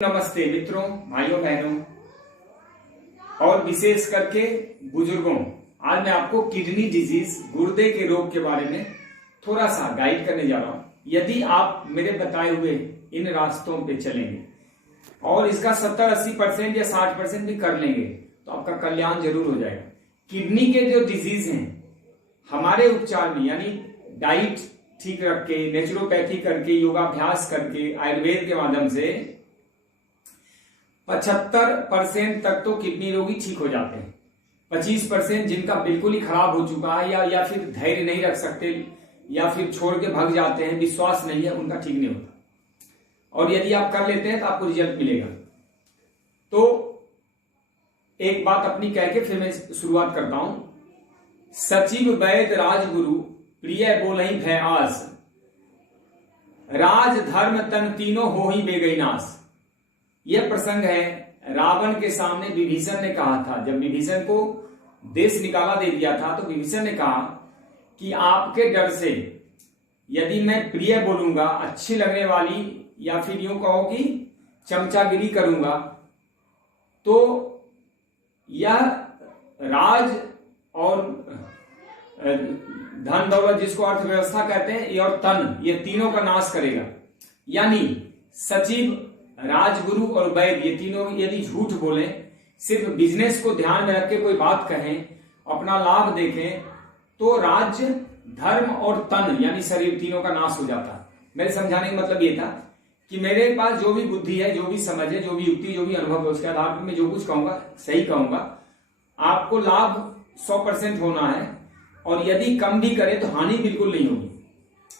नमस्ते मित्रों, भाइयों बहनों और विशेष करके बुजुर्गों। आज मैं आपको किडनी डिजीज, गुर्दे के रोग के बारे में थोड़ा सा गाइड करने जा रहा हूं। यदि आप मेरे बताए हुए इन रास्तों पे चलेंगे और इसका 70-80% या 60% भी कर लेंगे तो आपका कल्याण जरूर हो जाएगा। किडनी के जो डिजीज हैं, हमारे उपचार में यानी डाइट ठीक रख के, नेचुरोपैथी करके, योगाभ्यास करके, आयुर्वेद के माध्यम से 75% तक तो किडनी रोगी ठीक हो जाते हैं। 25% जिनका बिल्कुल ही खराब हो चुका है या फिर धैर्य नहीं रख सकते या फिर छोड़ के भाग जाते हैं, विश्वास नहीं है, उनका ठीक नहीं होता। और यदि आप कर लेते हैं तो आपको रिजल्ट मिलेगा। तो एक बात अपनी कह के फिर मैं शुरुआत करता हूं। सचिव वैद्य राजगुरु प्रिय बोलहि भय आस, राज धर्म तन तीनों हो ही बेगई नाश। यह प्रसंग है, रावण के सामने विभीषण ने कहा था। जब विभीषण को देश निकाला दे दिया था तो विभीषण ने कहा कि आपके डर से यदि मैं प्रिय बोलूंगा, अच्छी लगने वाली, या फिर यूं कहो कि चमचागिरी करूंगा, तो यह राज और धन दौलत, जिसको अर्थव्यवस्था कहते हैं, और तन, ये तीनों का नाश करेगा। यानी सचिव, राजगुरु और वैद्य, ये तीनों यदि झूठ बोलें, सिर्फ बिजनेस को ध्यान में रख के कोई बात कहें, अपना लाभ देखें, तो राज्य, धर्म और तन यानी शरीर, तीनों का नाश हो जाता है। मेरे समझाने का मतलब ये था कि मेरे पास जो भी बुद्धि है, जो भी समझ है, जो भी युक्ति, जो भी अनुभव है, उसके आधार पर मैं जो कुछ कहूंगा सही कहूंगा। आपको लाभ 100% होना है, और यदि कम भी करे तो हानि बिल्कुल नहीं होगी,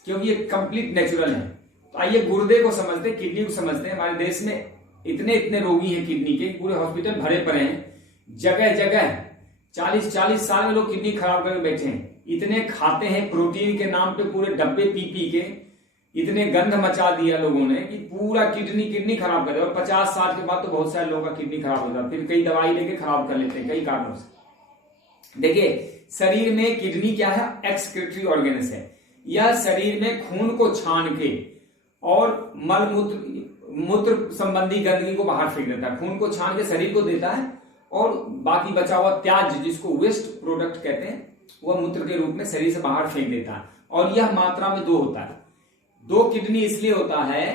क्योंकि ये कंप्लीट नेचुरल है। तो आइए गुर्दे को समझते हैं, किडनी को समझते हैं। हमारे देश में इतने रोगी हैं किडनी के, पूरे हॉस्पिटल भरे पड़े हैं, जगह जगह 40-40 साल में लोग किडनी खराब करके बैठे हैं। इतने खाते हैं प्रोटीन के नाम पे, पूरे डब्बे पी के इतने गंध मचा दिया लोगों ने कि पूरा किडनी खराब कर दिया। और 50 साल के बाद तो बहुत सारे लोगों का किडनी खराब हो जाता है, फिर कई दवाई लेके खराब कर लेते हैं कई कारणों से। देखिए, शरीर में किडनी क्या है? एक्सक्रीटरी ऑर्गेन्स है। यह शरीर में खून को छान के और मल मूत्र संबंधी गंदगी को बाहर फेंक देता है। खून को छान के शरीर को देता है, और बाकी बचा हुआ त्याज्य, जिसको वेस्ट प्रोडक्ट कहते हैं, वह मूत्र के रूप में शरीर से बाहर फेंक देता है। और यह मात्रा में 2 होता है। 2 किडनी इसलिए होता है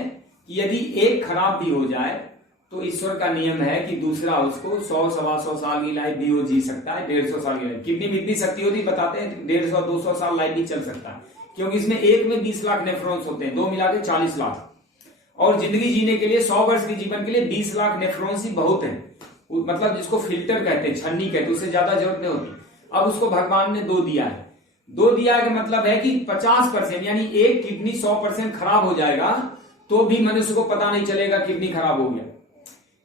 कि यदि एक खराब भी हो जाए तो ईश्वर का नियम है कि दूसरा उसको 100-125 साल की लाइफ भी वो जी सकता है, 150 साल की लाइफ। किडनी में इतनी शक्ति होती है, बताते हैं 150-200 साल लाइफ भी चल सकता है, क्योंकि इसमें एक में 20 लाख नेफ्रॉन्स होते हैं, 2 मिला के 40 लाख। और जिंदगी जीने के लिए 100 वर्ष के जीवन के लिए 20 लाख नेफ्रॉन्स ही बहुत है। मतलब जिसको फिल्टर कहते हैं, छन्नी कहते हैं, उससे ज्यादा जरूरत नहीं होती। अब उसको भगवान ने 2 दिया है। 2 दिया का मतलब है कि 50%, यानी एक किडनी 100% खराब हो जाएगा तो भी मनुष्य को पता नहीं चलेगा किडनी खराब हो गया।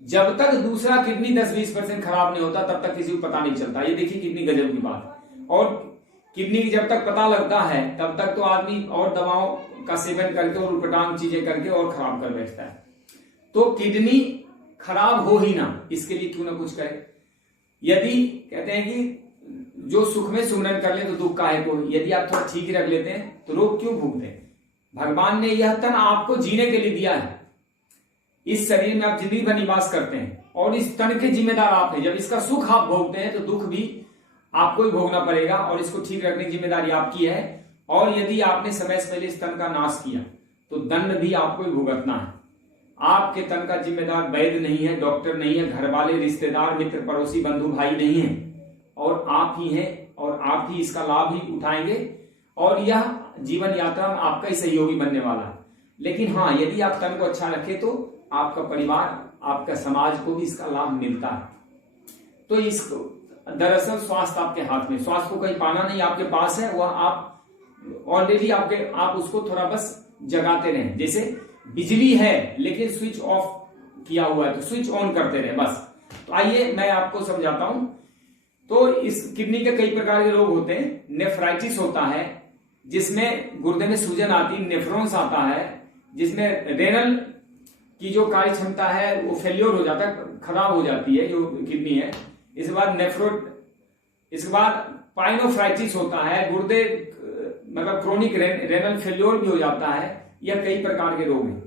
जब तक दूसरा किडनी 10-20% खराब नहीं होता, तब तक किसी को पता नहीं चलता। ये देखिए कितनी गजब की बात है। और किडनी की जब तक पता लगता है, तब तक तो आदमी और दवाओं का सेवन करके और उलटपटांग चीजें करके और खराब कर बैठता है। तो किडनी खराब हो ही ना, इसके लिए क्यों ना कुछ करे। यदि कहते हैं कि जो सुख में सुमरन कर ले तो दुख काहे को। यदि आप थोड़ा ठीक ही रख लेते हैं तो रोग क्यों भोगते हैं। भगवान ने यह तन आपको जीने के लिए दिया है। इस शरीर में आप जिंदगी भर निवास करते हैं, और इस तन के जिम्मेदार आप हैं। जब इसका सुख आप भोगते हैं तो दुख भी आपको ही भोगना पड़ेगा, और इसको ठीक रखने की जिम्मेदारी आपकी है। और यदि आपने समय से पहले इस तन का नाश किया तो दंड भी आपको ही भुगतना है। आपके तन का जिम्मेदार वैद्य नहीं है, डॉक्टर नहीं है, घर वाले, रिश्तेदार, मित्र, पड़ोसी, बंधु, भाई नहीं है, और आप ही हैं। और आप ही इसका लाभ ही उठाएंगे, और यह जीवन यात्रा में आपका ही सहयोगी बनने वाला है। लेकिन हाँ, यदि आप तन को अच्छा रखें तो आपका परिवार, आपका समाज को भी इसका लाभ मिलता है। तो इसको दरअसल स्वास्थ्य आपके हाथ में, स्वास्थ्य को कहीं पाना नहीं, आपके पास है। वह आप ऑलरेडी आप उसको थोड़ा बस जगाते रहें। जैसे बिजली है लेकिन स्विच ऑफ किया हुआ है, तो स्विच ऑन करते रहे बस। तो आइए मैं आपको समझाता हूं। तो इस किडनी के कई प्रकार के रोग होते हैं। नेफ्राइटिस होता है, जिसमें गुर्दे में सूजन आती है। नेफ्रॉन्स आता है, जिसमें रेनल की जो कार्य क्षमता है वो फेल्योर हो जाता है, खराब हो जाती है जो किडनी है। इसके बाद पाइनोफ्राइटिस होता है, गुर्दे मतलब क्रोनिक रेनल फेल्योर भी हो जाता है। यह कई प्रकार के रोग हैं।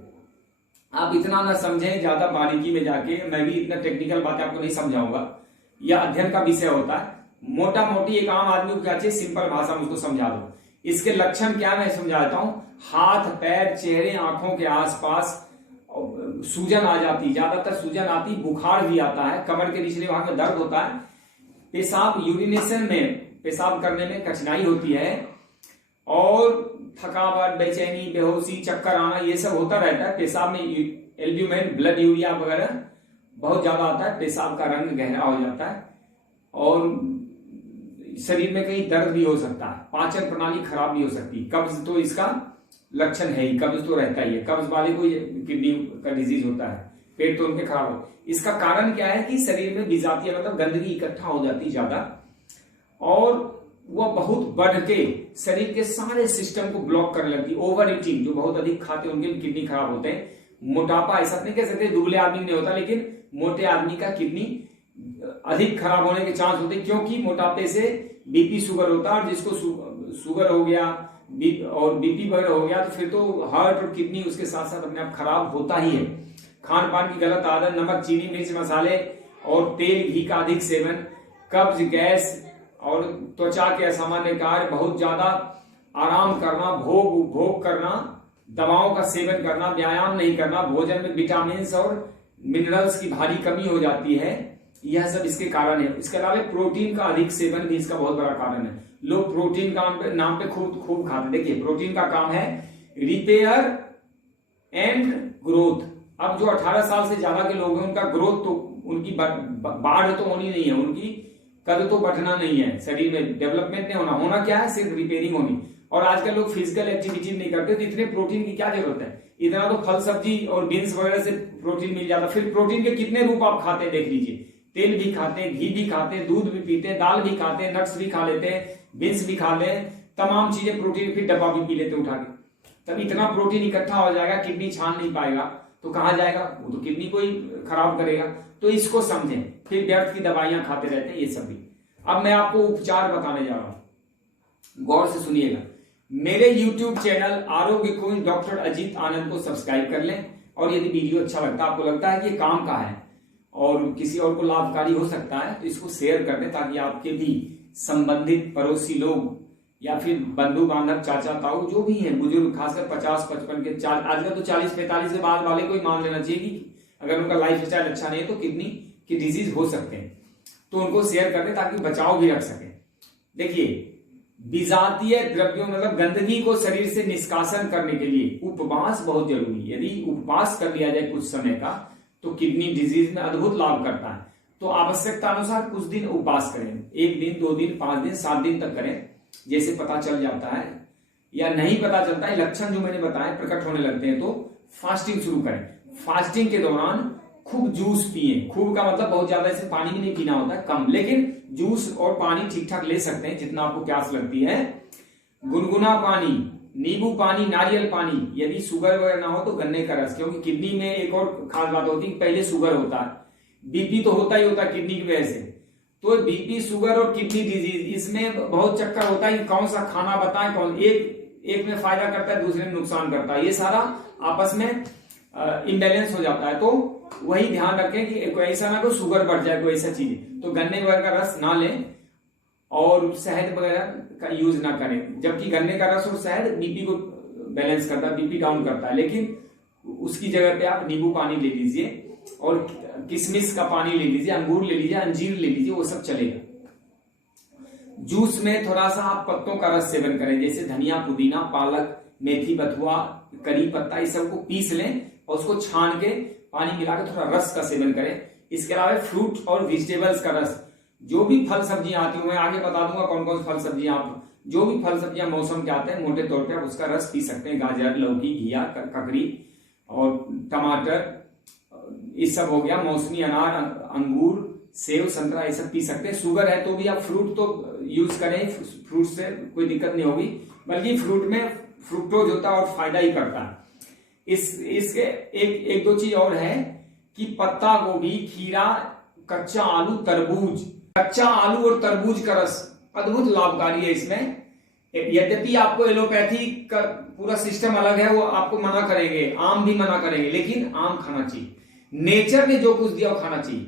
आप इतना ना समझें ज्यादा बारीकी में जाके, मैं भी इतना टेक्निकल बातें आपको नहीं समझाऊंगा, यह अध्ययन का विषय होता है। मोटा मोटी एक आम आदमी को क्या चाहिए, सिंपल भाषा में उसको समझा दो। इसके लक्षण क्या मैं समझाता हूं, हाथ पैर चेहरे आंखों के आसपास सूजन आ जाती, ज्यादातर सूजन आती, बुखार भी आता है, कमर के निचले भाग में दर्द होता है, पेशाब यूरिनेशन में पेशाब करने में कठिनाई होती है, और थकावट बेचैनी बेहोशी चक्कर आना ये सब होता रहता है। पेशाब में एल्ब्यूमिन ब्लड यूरिया वगैरह बहुत ज्यादा आता है, पेशाब का रंग गहरा हो जाता है, और शरीर में कहीं दर्द भी हो सकता है, पाचन प्रणाली खराब भी हो सकती है। कब्ज तो इसका लक्षण है ही, कब्ज तो रहता ही है, कब्ज वाले को किडनी का डिजीज होता है, पेट तो उनके खराब हो। इसका कारण क्या है कि शरीर में विजातीय मतलब गंदगी इकट्ठा हो जाती ज्यादा, और वह बहुत बढ़ के शरीर के सारे सिस्टम को ब्लॉक करने लगती। ओवर ईटिंग, जो बहुत अधिक खाते हैं उनके किडनी खराब होते हैं। मोटापा ऐसा नहीं कह सकते दुबले आदमी नहीं होता, लेकिन मोटे आदमी का किडनी अधिक खराब होने के चांस होते हैं, क्योंकि मोटापे से बीपी शुगर होता है, और जिसको शुगर हो गया और बीपी वगैरह हो गया तो फिर तो हार्ट और किडनी उसके साथ साथ अपने आप खराब होता ही है। खान पान की गलत आदत, नमक चीनी मिर्च मसाले और तेल घी का अधिक सेवन, कब्ज गैस और त्वचा के असामान्य कार्य, बहुत ज्यादा आराम करना, भोग उपभोग करना, दवाओं का सेवन करना, व्यायाम नहीं करना, भोजन में विटामिन और मिनरल्स की भारी कमी हो जाती है, यह सब इसके कारण है। इसके अलावा प्रोटीन का अधिक सेवन भी इसका बहुत बड़ा कारण है। लोग प्रोटीन का नाम पे खूब खाते। देखिए प्रोटीन का काम है रिपेयर एंड ग्रोथ। अब जो 18 साल से ज्यादा के लोग हैं उनका ग्रोथ तो उनकी बाढ़ तो होनी नहीं है, उनकी कद तो बढ़ना नहीं है, शरीर में डेवलपमेंट नहीं होना क्या है, सिर्फ रिपेयरिंग होनी। और आजकल लोग फिजिकल एक्टिविटी नहीं करते, तो इतने प्रोटीन की क्या जरूरत है, इतना तो फल सब्जी और बीन्स वगैरह से प्रोटीन मिल जाता। फिर प्रोटीन के कितने रूप आप खाते हैं देख लीजिए, तेल भी खाते हैं, घी भी खाते हैं, दूध भी पीते हैं, दाल भी खाते हैं, नट्स भी खा लेते हैं, बीन्स भी खा ले, तमाम चीजें प्रोटीन, फिर डब्बा भी पी लेते उठा के। तब इतना प्रोटीन इकट्ठा हो जाएगा, किडनी छान नहीं पाएगा तो कहां जाएगा, वो तो किडनी को ही खराब करेगा। तो इसको समझें, फिर व्यर्थ की दवाइयां खाते रहते हैं ये सब भी। अब मैं आपको उपचार बताने जा रहा हूं, गौर से सुनिएगा। मेरे YouTube चैनल आरोग्य खोज डॉक्टर अजीत आनंद को सब्सक्राइब कर लें, और यदि वीडियो अच्छा लगता है, आपको लगता है कि ये काम का है और किसी और को लाभकारी हो सकता है, तो इसको शेयर कर दें, ताकि आपके भी संबंधित पड़ोसी लोग या फिर बंधु बांधव चाचा ताऊ जो भी हैं, बुजुर्ग खासकर 50-55 के, आजकल तो 40-45 के बाद वाले को ही मान लेना चाहिए कि अगर उनका लाइफ स्टाइल अच्छा नहीं है तो किडनी की डिजीज हो सकते हैं, तो उनको शेयर कर दें ताकि बचाव भी रख सके। देखिए विजातीय द्रव्यों मतलब गंदगी को शरीर से निष्कासन करने के लिए उपवास बहुत जरूरी है। यदि उपवास कर लिया जाए कुछ समय का तो किडनी डिजीज में अद्भुत लाभ करता है। तो आवश्यकता अनुसार कुछ दिन उपवास करें, 1 दिन 2 दिन 5 दिन 7 दिन तक करें, जैसे पता चल जाता है या नहीं पता चलता है, लक्षण जो मैंने बताए प्रकट होने लगते हैं तो फास्टिंग शुरू करें। फास्टिंग के दौरान खूब जूस पिए, खूब का मतलब बहुत ज्यादा ऐसे पानी भी नहीं पीना होता है, कम, लेकिन जूस और पानी ठीक ठाक ले सकते हैं जितना आपको प्यास लगती है। गुनगुना पानी, नींबू पानी, नारियल पानी, यदि शुगर वगैरह ना हो तो गन्ने का रस, क्योंकि किडनी में एक और खास बात होती है, पहले शुगर होता है, बीपी तो होता ही होता है किडनी की वजह से। तो बीपी शुगर और किडनी डिजीज इसमें बहुत चक्कर होता है कि कौन सा खाना बताएं, कौन एक में फायदा करता है दूसरे में नुकसान करता है, ये सारा आपस में इम्बैलेंस हो जाता है। तो वही ध्यान रखें कि ऐसा ना कोई शुगर बढ़ जाए, कोई ऐसा चीज। तो गन्ने वगैरह का रस ना लें और शहद वगैरह का यूज ना करें, जबकि गन्ने का रस और शहद बीपी को बैलेंस करता है, बीपी डाउन करता है, लेकिन उसकी जगह पे आप नींबू पानी ले लीजिए और किशमिश का पानी ले लीजिए, अंगूर ले लीजिए, अंजीर ले लीजिए, वो सब चलेगा। जूस में थोड़ा सा आप पत्तों का रस सेवन करें, जैसे धनिया, पुदीना, पालक, मेथी, बथुआ, करी पत्ता, इस सबको पीस लें और उसको छान के पानी मिलाकर थोड़ा रस का सेवन करें। इसके अलावा फ्रूट और वेजिटेबल्स का रस, जो भी फल सब्जियां आती हैं, मैं आगे बता दूंगा कौन कौन फल सब्जियां, आप जो भी फल सब्जियां मौसम के आते हैं मोटे तौर पे आप उसका रस पी सकते हैं। गाजर, लौकी, घिया, ककड़ी और टमाटर, ये सब हो गया। मौसमी अनार, अंगूर, सेब, संतरा, ये सब पी सकते हैं। शुगर है तो भी आप फ्रूट तो यूज करें, फ्रूट से कोई दिक्कत नहीं होगी, बल्कि फ्रूट में फ्रुक्टोज होता है और फायदा ही करता है। इसके एक दो चीज और है कि पत्ता गोभी, खीरा, कच्चा आलू, तरबूज, कच्चा आलू और तरबूज का रस अद्भुत लाभकारी है। इसमें यद्यपि आपको एलोपैथी का पूरा सिस्टम अलग है, वो आपको मना करेंगे, आम भी मना करेंगे, लेकिन आम खाना चाहिए। नेचर ने जो कुछ दिया वो खाना चाहिए।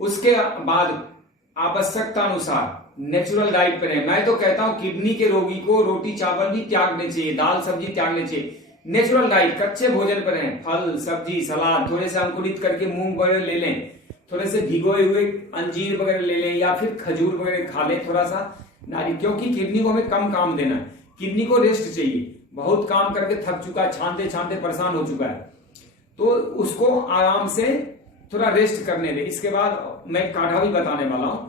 उसके बाद आवश्यकता अनुसार नेचुरल डाइट पर है। मैं तो कहता हूं किडनी के रोगी को रोटी चावल भी त्यागने चाहिए, दाल सब्जी त्यागने चाहिए। नेचुरल डाइट, कच्चे भोजन पर है, फल सब्जी सलाद, थोड़े से अंकुरित करके मूंग वगैरह ले लें, थोड़े से भिगोए हुए अंजीर वगैरह ले लें, या फिर खजूर वगैरह खा लें, थोड़ा सा नारियल, क्योंकि किडनी को हमें कम काम देना है। किडनी को रेस्ट चाहिए, बहुत काम करके थक चुका है, छानते छानते परेशान हो चुका है, तो उसको आराम से थोड़ा रेस्ट करने दे। इसके बाद मैं काढ़ा भी बताने वाला हूं।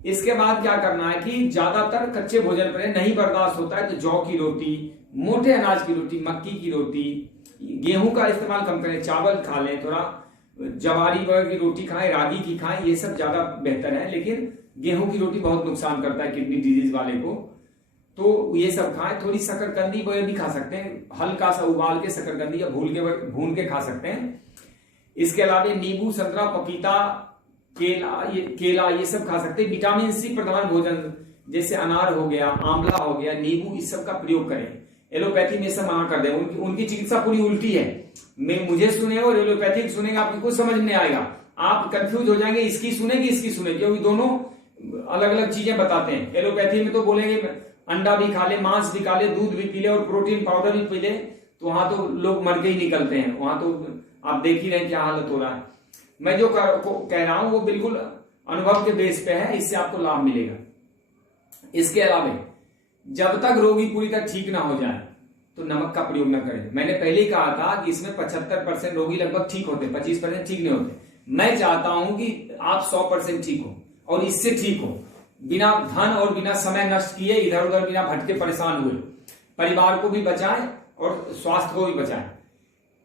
इसके बाद क्या करना है कि ज्यादातर कच्चे भोजन पर नहीं बर्दाश्त होता है तो जौ की रोटी, मोटे अनाज की रोटी, मक्की की रोटी, गेहूं का इस्तेमाल कम करें, चावल खा लें, थोड़ा जवारी वगैरह की रोटी खाएं, रागी की खाएं, ये सब ज्यादा बेहतर है। लेकिन गेहूं की रोटी बहुत नुकसान करता है किडनी डिजीज वाले को, तो ये सब खाएं। थोड़ी शकरकंदी वगैरह भी खा सकते हैं, हल्का सा उबाल के शकरकंदी या भून के खा सकते हैं। इसके अलावा नींबू, संतरा, पपीता, केला ये सब खा सकते हैं। विटामिन सी प्रधान भोजन जैसे अनार हो गया, आंवला हो गया, नींबू, इस सब का प्रयोग करें। एलोपैथी में सब मना कर दे, उनकी चिकित्सा पूरी उल्टी है। मुझे सुने और एलोपैथिक सुनेगा, आपको कुछ समझ नहीं आएगा, आप कंफ्यूज हो जाएंगे, इसकी सुनेगी इसकी सुनेगी, क्योंकि दोनों अलग अलग चीजें बताते हैं। एलोपैथी में तो बोलेंगे अंडा भी खा ले, मांस भी खा ले, दूध भी पी ले और प्रोटीन पाउडर भी पी ले, तो वहां तो लोग मर के ही निकलते हैं। वहां तो आप देख ही रहे क्या हालत हो रहा है। मैं जो कह रहा हूं वो बिल्कुल अनुभव के बेस पे है, इससे आपको लाभ मिलेगा। इसके अलावा जब तक रोगी पूरी तरह ठीक ना हो जाए तो नमक का प्रयोग न करें। मैंने पहले ही कहा था कि इसमें 75% रोगी लगभग ठीक होते, 25% ठीक नहीं होते। मैं चाहता हूं कि आप 100% ठीक हो और इससे ठीक हो, बिना धन और बिना समय नष्ट किए, इधर उधर बिना भटके परेशान हुए, परिवार को भी बचाएं और स्वास्थ्य को भी बचाएं।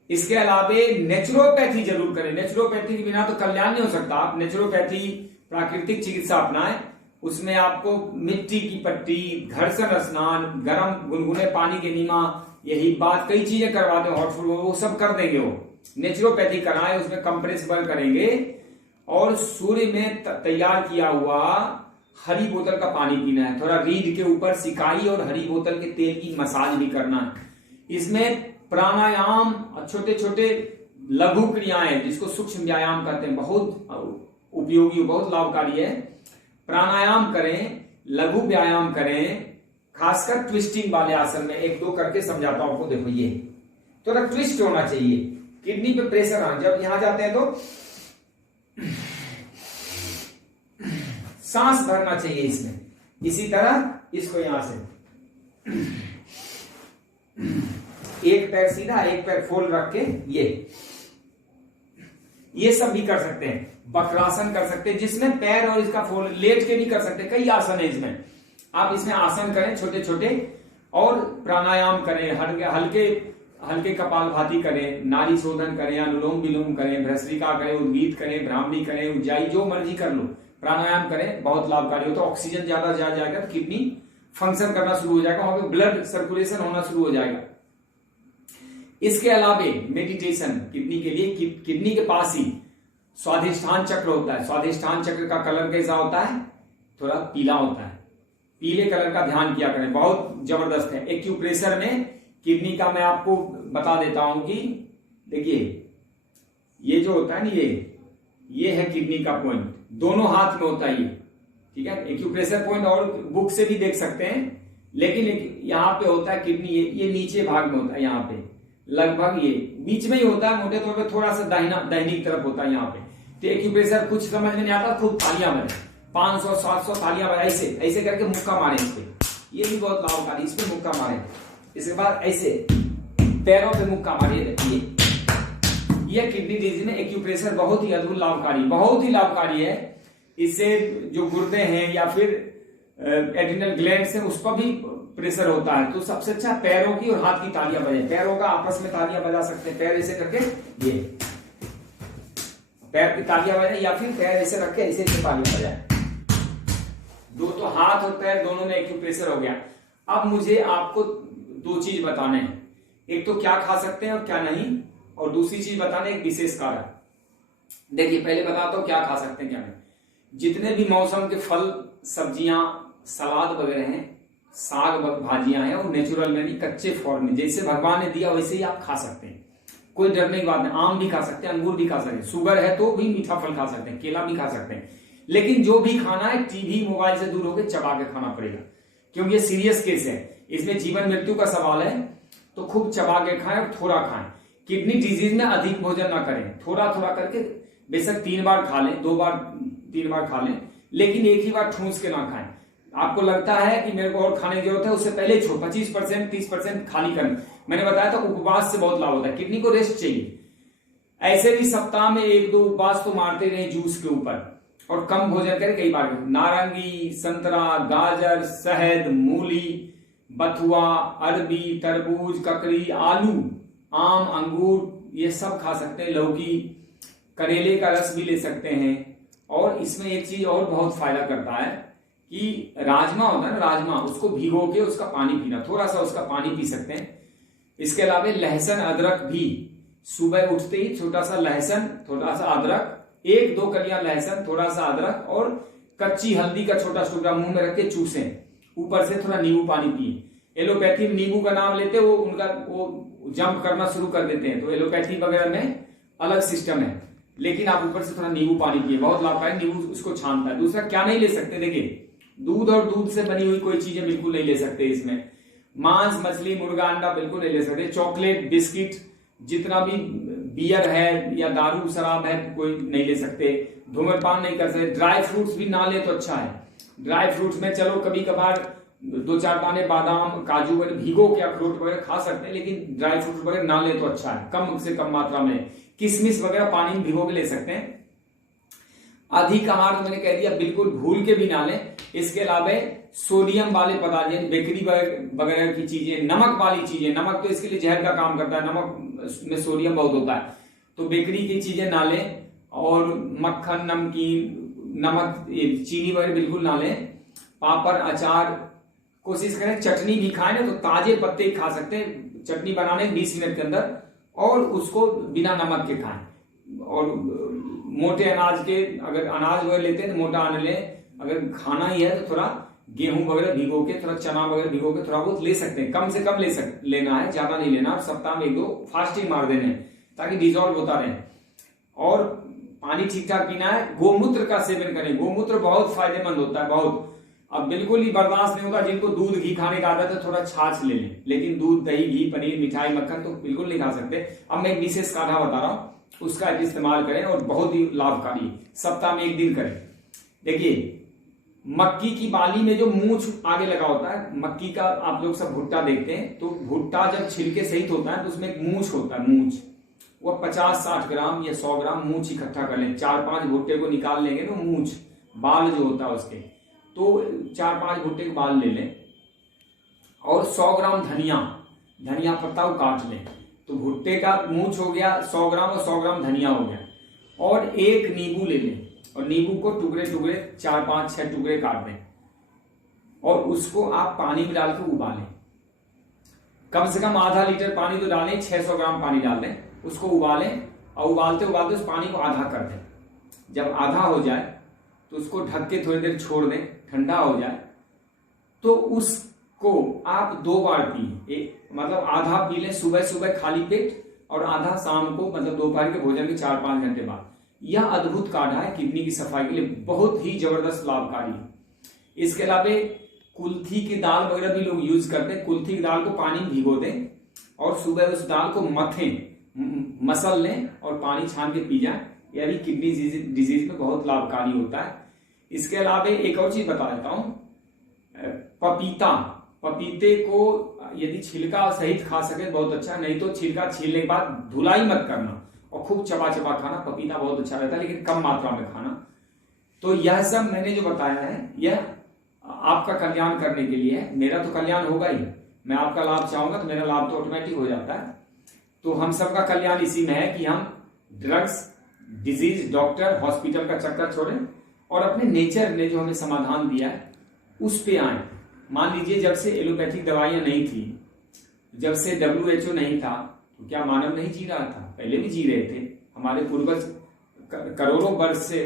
इसके अलावा नेचुरोपैथी जरूर करें। नेचुरोपैथी के बिना तो कल्याण नहीं हो सकता। आप नेचुरोपैथी प्राकृतिक चिकित्सा अपनाएं, उसमें आपको मिट्टी की पट्टी, घर्षण स्नान, गर्म गुनगुने पानी के नीमा, यही बात, कई चीजें करवाते हैं, हॉट फूड वो सब कर देंगे। वो नेचुरोपैथी कराएं, उसमें कंप्रेस बर्न करेंगे और सूर्य में तैयार किया हुआ हरी बोतल का पानी पीना है। थोड़ा रीढ़ के ऊपर सिकाई और हरी बोतल के तेल की मसाज भी करना है। इसमें प्राणायाम, छोटे छोटे लघु क्रियाएं जिसको सूक्ष्म व्यायाम कहते हैं, बहुत उपयोगी, बहुत लाभकारी है। प्राणायाम करें, लघु व्यायाम करें, खासकर ट्विस्टिंग वाले आसन में 1-2 करके समझाता हूं आपको। देखो ये थोड़ा ट्विस्ट होना चाहिए, किडनी पे प्रेशर आना, जब यहां जाते हैं तो सांस भरना चाहिए इसमें, इसी तरह इसको यहां से एक पैर सीधा, एक पैर फोल्ड रख के ये सब भी कर सकते हैं। वक्रासन कर सकते हैं जिसमें पैर और इसका फोल्ड, लेट के भी कर सकते हैं, कई आसन है इसमें। आप इसमें आसन करें छोटे छोटे और प्राणायाम करें, हल्के हल्के कपालभाति करें, नाड़ी शोधन करें, अनुलोम विलोम करें, भ्रसरिका करें, उद्गीत करें, भ्रामरी करें, उज्जाई, जो मर्जी कर लो, प्राणायाम करें, बहुत लाभकारी हो। तो ऑक्सीजन ज्यादा जा जाएगा तो किडनी फंक्शन करना शुरू हो जाएगा, वहां पे ब्लड सर्कुलेशन होना शुरू हो जाएगा। इसके अलावा मेडिटेशन किडनी के लिए, किडनी के पास ही स्वाधिष्ठान चक्र होता है। स्वाधिष्ठान चक्र का कलर कैसा होता है? थोड़ा पीला होता है, पीले कलर का ध्यान किया करें, बहुत जबरदस्त है। एक्यूप्रेशर में किडनी का मैं आपको बता देता हूं कि देखिए ये जो होता है ना, ये है किडनी का पॉइंट, दोनों हाथ में होता है ये, ठीक है। एक्यूप्रेशर पॉइंट और बुक से भी देख सकते हैं, लेकिन यहाँ पे होता है किडनी, ये नीचे भाग में होता है, यहाँ पे लगभग ये बीच में ही होता है, मोटे तौर पे थोड़ा सा दाहिनी की तरफ होता है यहाँ पे। तो एक्यूप्रेशर कुछ समझ में नहीं आता, खूब तालियां बजे, 500-700 तालियां बजे, ऐसे ऐसे करके मुक्का मारे इस पे, ये भी बहुत लाभकारी, इस पे मुक्का मारे। इसके बाद ऐसे पैरों पे मुक्का मारिए, देखिए ये किडनी डिजीज में एक्यूप्रेशर बहुत ही अद्भुत लाभकारी, बहुत ही लाभकारी है। इससे जो गुर्दे हैं या फिर एड्रिनल ग्लैंड्स हैं उस पर भी प्रेशर होता है। तो सबसे अच्छा पैरों की और हाथ की तालियां बजाएं, पैरों का आपस में तालियां बजा सकते हैं, पैर ऐसे करके ये पैर की तालियां बजाएं या फिर पैर ऐसे रख के ऐसे तालियां बजाएं। दो तो हाथ और पैर दोनों में एक्यूप्रेशर हो गया। अब मुझे आपको 2 चीज बताने हैं, एक तो क्या खा सकते हैं और क्या नहीं, और दूसरी चीज बताने एक विशेष कारण। देखिए पहले बताता हूं क्या खा सकते हैं क्या नहीं। जितने भी मौसम के फल, सब्जियां, सलाद वगैरह हैं साग भाजियां हैं, वो नेचुरल में नहीं, कच्चे फॉर्म में, जैसे भगवान ने दिया वैसे ही आप खा सकते हैं, कोई डरने की बात नहीं। आम भी खा सकते हैं, अंगूर भी खा सकते हैं, शुगर है तो भी मीठा फल खा सकते हैं, केला भी खा सकते हैं, लेकिन जो भी खाना है टीवी मोबाइल से दूर होकर चबा के खाना पड़ेगा, क्योंकि ये सीरियस केस है, इसमें जीवन मृत्यु का सवाल है। तो खूब चबा के खाएं और थोड़ा खाएं। किडनी डिजीज में अधिक भोजन ना करें, थोड़ा थोड़ा करके, बेशक 3 बार खा लें, 2 बार 3 बार खा लें, लेकिन एक ही बार ठूंस के ना खाएं। आपको लगता है कि मेरे को और खाने की जरूरत है, उससे पहले छोड़ 25% 30% खाली करें। मैंने बताया था उपवास से बहुत लाभ होता है, किडनी को रेस्ट चाहिए। ऐसे भी सप्ताह में 1-2 उपवास तो मारते रहे जूस के ऊपर, और कम भोजन करें कई बार। नारंगी, संतरा, गाजर, शहद, मूली, बथुआ, अरबी, तरबूज, ककड़ी, आलू, आम, अंगूर, ये सब खा सकते हैं। लौकी, करेले का रस भी ले सकते हैं। और इसमें एक चीज और बहुत फायदा करता है कि राजमा होता है ना, राजमा, उसको भिगो के उसका पानी पीना, थोड़ा सा उसका पानी पी सकते हैं। इसके अलावा लहसुन अदरक भी, सुबह उठते ही छोटा सा लहसुन, थोड़ा सा अदरक, 1-2 कलियां लहसुन, थोड़ा सा अदरक और कच्ची हल्दी का छोटा टुकड़ा मुंह में रख के चूसें, ऊपर से थोड़ा नींबू पानी पिए। एलोपैथी में नींबू का नाम लेते वो उनका वो जंप करना शुरू कर देते हैं, तो एलोपैथी वगैरह में अलग सिस्टम है, लेकिन आप ऊपर से थोड़ा नींबू पानी पिए, बहुत लाभकारी, नींबू उसको छानता है। दूसरा क्या नहीं ले सकते, देखिए दूध और दूध से बनी हुई कोई चीजें बिल्कुल नहीं ले सकते इसमें। मांस, मछली, मुर्गा, अंडा बिल्कुल नहीं ले सकते। चॉकलेट, बिस्किट, जितना भी बियर है या दारू शराब है कोई नहीं ले सकते। धूम्रपान नहीं कर सकते। ड्राई फ्रूट्स भी ना ले तो अच्छा है। ड्राई फ्रूट्स में चलो कभी कभार 2-4 दाने बादाम, काजू वगैरह भिगो के अखरोट वगैरह खा सकते हैं, लेकिन ड्राई फ्रूट वगैरह ना ले तो अच्छा है, कम से कम मात्रा में। किशमिश वगैरह पानी में भिगो के ले सकते हैं। अधिक आहार तो मैंने कह दिया बिल्कुल भूल के भी ना लें। इसके अलावा सोडियम वाले पदार्थ, बेकरी वगैरह की चीजें, नमक वाली चीजें, नमक तो इसके लिए जहर का काम करता है, नमक में सोडियम बहुत होता है, तो बेकरी की चीजें ना लें। और मक्खन, नमकीन, नमक, चीनी वगैरह बिल्कुल ना लें। पापड़, अचार, कोशिश करें चटनी भी खाएं ना तो ताजे पत्ते खा सकते हैं, चटनी बनाने 20 मिनट के अंदर, और उसको बिना नमक के खाएं। और मोटे अनाज के, अगर अनाज वगैरह लेते हैं तो मोटा अनाज लें। अगर खाना ही है तो थोड़ा गेहूं वगैरह भिगो के, थोड़ा चना वगैरह भिगो के थोड़ा बहुत ले सकते हैं, कम से कम लेना है, ज्यादा नहीं लेना। और सप्ताह में 1-2 फास्टिंग मार देने ताकि डिजोल्व होता रहे। और पानी ठीक ठाक पीना है। गोमूत्र का सेवन करें, गोमूत्र बहुत फायदेमंद होता है, बहुत। अब बिल्कुल ही बर्दाश्त नहीं होगा जिनको दूध घी खाने का आदत है, थोड़ा छाछ ले लें, लेकिन दूध, दही, घी, पनीर, मिठाई, मक्खन तो बिल्कुल नहीं खा सकते। अब मैं एक विशेष काढ़ा बता रहा हूं, उसका इस्तेमाल करें और बहुत ही लाभकारी, सप्ताह में 1 दिन करें। देखिए मक्की की बाली में जो मूंछ आगे लगा होता है, मक्की का आप लोग सब भुट्टा देखते हैं, तो भुट्टा जब छिलके सहित होता है तो उसमें एक मूंछ होता है, मूंछ, वो 50-60 ग्राम या 100 ग्राम मूंछ इकट्ठा कर लें। 4-5 भुट्टे को निकाल लेंगे ना, मूंछ, बाल जो होता है उसके, तो 4-5 भुट्टे के बाल ले लें। और 100 ग्राम धनिया पत्ता को काट लें, तो भुट्टे का मूंछ हो गया 100 ग्राम और 100 ग्राम धनिया हो गया। और 1 नींबू ले लें, और नींबू को टुकड़े 4-5-6 टुकड़े काट दें, और उसको आप पानी में डाल के उबालें। कम से कम आधा लीटर पानी तो डालें, 600 ग्राम पानी डाल दें, उसको उबालें, और उबालते उबालते उस पानी को आधा कर दें। जब आधा हो जाए तो उसको ढक के थोड़ी देर छोड़ दें, ठंडा हो जाए तो उसको आप 2 बार पिए। मतलब आधा पी लें सुबह सुबह खाली पेट, और आधा शाम को, मतलब दोपहर के भोजन के 4-5 घंटे बाद। यह अद्भुत काढ़ा है, किडनी की सफाई के लिए बहुत ही जबरदस्त लाभकारी है। इसके अलावा कुल्थी की दाल वगैरह भी लोग यूज करते हैं। कुल्थी की दाल को पानी में भिगो दें और सुबह उस दाल को मसल लें और पानी छान के पी जाए। यह भी किडनी डिजीज में बहुत लाभकारी होता है। इसके अलावा एक और चीज बता देता हूं, पपीते को यदि छिलका सहित खा सके बहुत अच्छा, नहीं तो छिलका छीलने के बाद धुलाई मत करना और खूब चबा चबा खाना। पपीता बहुत अच्छा रहता है, लेकिन कम मात्रा में खाना। तो यह सब मैंने जो बताया है, यह आपका कल्याण करने के लिए है। मेरा तो कल्याण होगा ही, मैं आपका लाभ चाहूंगा तो मेरा लाभ तो ऑटोमेटिक हो जाता है। तो हम सबका कल्याण इसी में है कि हम ड्रग्स, डिजीज, डॉक्टर, हॉस्पिटल का चक्कर छोड़ें और अपने नेचर ने जो हमें समाधान दिया है उस पे आए। मान लीजिए जब से एलोपैथिक दवाइयां नहीं थी, जब से WHO नहीं था, तो क्या मानव नहीं जी रहा था? पहले भी जी रहे थे। हमारे पूर्वज करोड़ों वर्ष से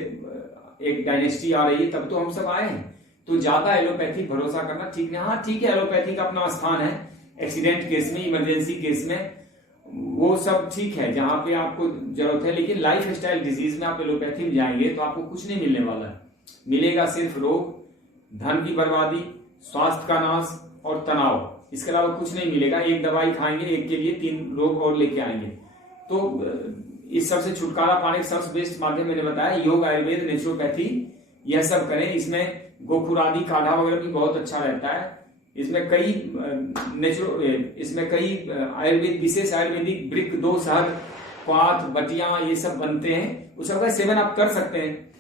एक डायनेस्टी आ रही है, तब तो हम सब आए हैं। तो ज्यादा एलोपैथिक भरोसा करना ठीक नहीं। हाँ ठीक है, एलोपैथी का अपना स्थान है, एक्सीडेंट केस में, इमरजेंसी केस में, वो सब ठीक है जहां पे आपको जरूरत है। लेकिन लाइफ स्टाइल डिजीज में आप एलोपैथी में जाएंगे तो आपको कुछ नहीं मिलने वाला है। मिलेगा सिर्फ रोग, धन की बर्बादी, स्वास्थ्य का नाश और तनाव। इसके अलावा कुछ नहीं मिलेगा। एक दवाई खाएंगे, एक के लिए 3 रोग और लेके आएंगे। तो इस सबसे छुटकारा पाने के सबसे बेस्ट माध्यम मैंने बताया योग, आयुर्वेद, नेचुरोपैथी, यह सब करें। इसमें गोखुर आदि काढ़ा वगैरह भी बहुत अच्छा रहता है। इसमें कई आयुर्वेद, विशेष आयुर्वेदिक ब्रिक, 2 शहद, क्वाथ, बटिया, ये सब बनते हैं। उस सबका सेवन आप कर सकते हैं।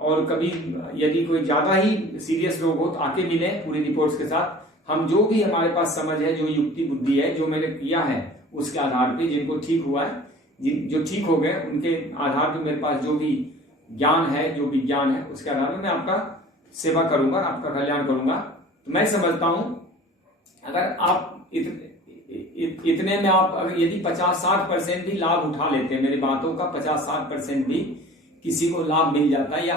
और कभी यदि कोई ज्यादा ही सीरियस रोग हो तो आके मिले पूरी रिपोर्ट्स के साथ। हम जो भी हमारे पास समझ है, जो युक्ति बुद्धि है, जो मैंने किया है, उसके आधार पे जिनको ठीक हुआ है, जो ठीक हो गए, उनके आधार पे मेरे पास जो भी ज्ञान है, जो विज्ञान है, उसके आधार पे मैं आपका सेवा करूंगा, आपका कल्याण करूंगा। तो मैं समझता हूं अगर आप इतने में आप अगर यदि 50-60% भी लाभ उठा लेते हैं, मेरी बातों का 50-60% भी किसी को लाभ मिल जाता है, या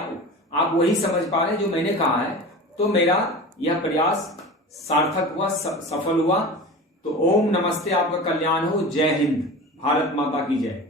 आप वही समझ पा रहे हैं जो मैंने कहा है, तो मेरा यह प्रयास सार्थक हुआ, सफल हुआ। तो ओम नमस्ते, आपका कल्याण हो। जय हिंद, भारत माता की जय।